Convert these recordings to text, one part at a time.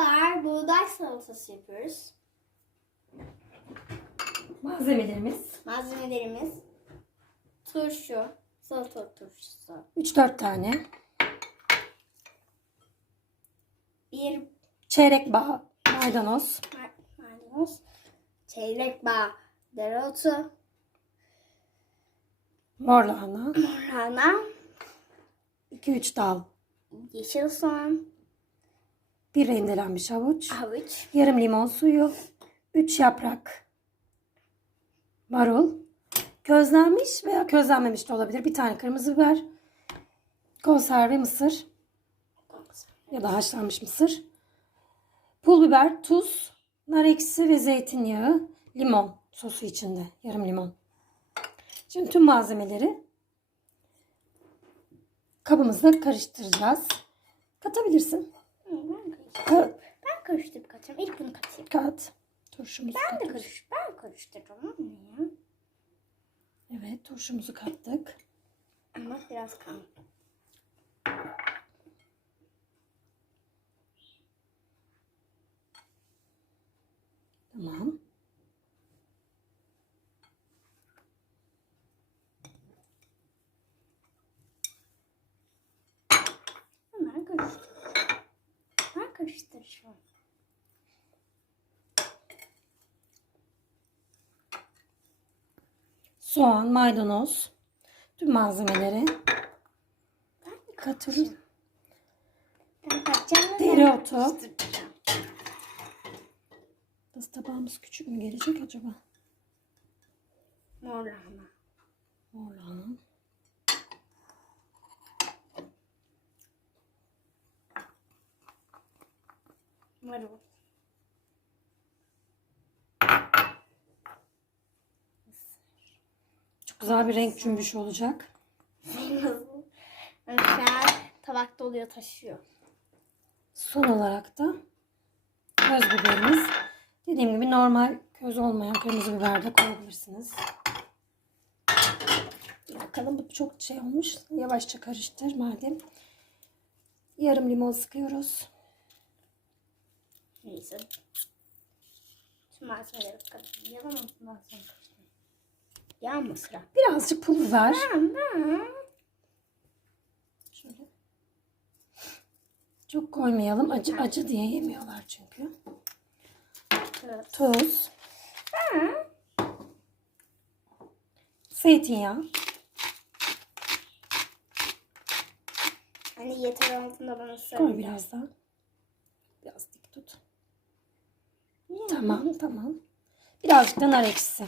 biber, buğday salatası yapıyoruz. Malzemelerimiz Malzemelerimiz turşu, salata turşusu, 3-4 tane. bir Çeyrek bağ maydanoz. ma- maydanoz, çeyrek bağ dereotu, Mor lahana. lahana, 2-3 dal. yeşil soğan, Bir rendelenmiş havuç. havuç, Yarım limon suyu. 3 yaprak. Marul. Közlenmiş veya közlenmemiş de olabilir. Bir tane kırmızı biber. Konserve mısır. Ya da haşlanmış mısır. Pul biber, tuz, nar ekşisi ve zeytinyağı. Limon sosu içinde. Yarım limon. Şimdi tüm malzemeleri kabımızda karıştıracağız. Katabilirsin. Ben karıştırıp katacağım. İlk bunu katayım. Kat. Turşumuzu Ben de katıyoruz. karış, ben karıştıracağım ya. Evet turşumuzu kattık. Ama biraz kalın. Tamam. Hemen karıştır. Ben karıştıracağım. Soğan, maydanoz, tüm malzemeleri ben Dereotu. Nasıl tabağımız küçük mü gelecek acaba? Mor lahana. Mor lahana. Marul. Güzel bir renk cümbüşü olacak. An tabakta oluyor taşıyor. Son olarak da köz biberimiz. Dediğim gibi normal köz olmayan kırmızı biber de koyabilirsiniz. Bakalım bu çok şey olmuş. Yavaşça karıştır madem. Yarım limon sıkıyoruz. Neyse. Tüm malzemeleri katayım. Ondan sonra karıştırayım. Yağ mı sıra? Birazcık pul ben. Şöyle. Çok koymayalım. Acı acı diye yemiyorlar çünkü. Evet. Tuz. Zeytinyağı. Hani yeter altında bana söyle. Koy biraz daha. Biraz dik tut. Tamam tamam. Birazcık da nar ekşisi.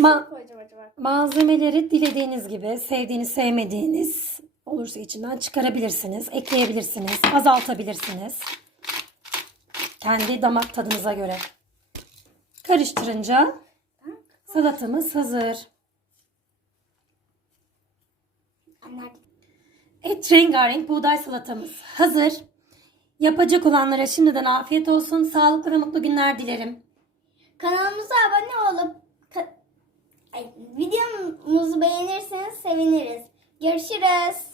Ma- koyacağım acaba? malzemeleri dilediğiniz gibi sevdiğiniz sevmediğiniz olursa içinden çıkarabilirsiniz. Ekleyebilirsiniz. Azaltabilirsiniz. Kendi damak tadınıza göre. Karıştırınca salatamız hazır. Et rengarenk buğday salatamız hazır. Yapacak olanlara şimdiden afiyet olsun. Sağlıklı ve mutlu günler dilerim. Kanalımıza abone olup videomuzu beğenirseniz seviniriz. Görüşürüz.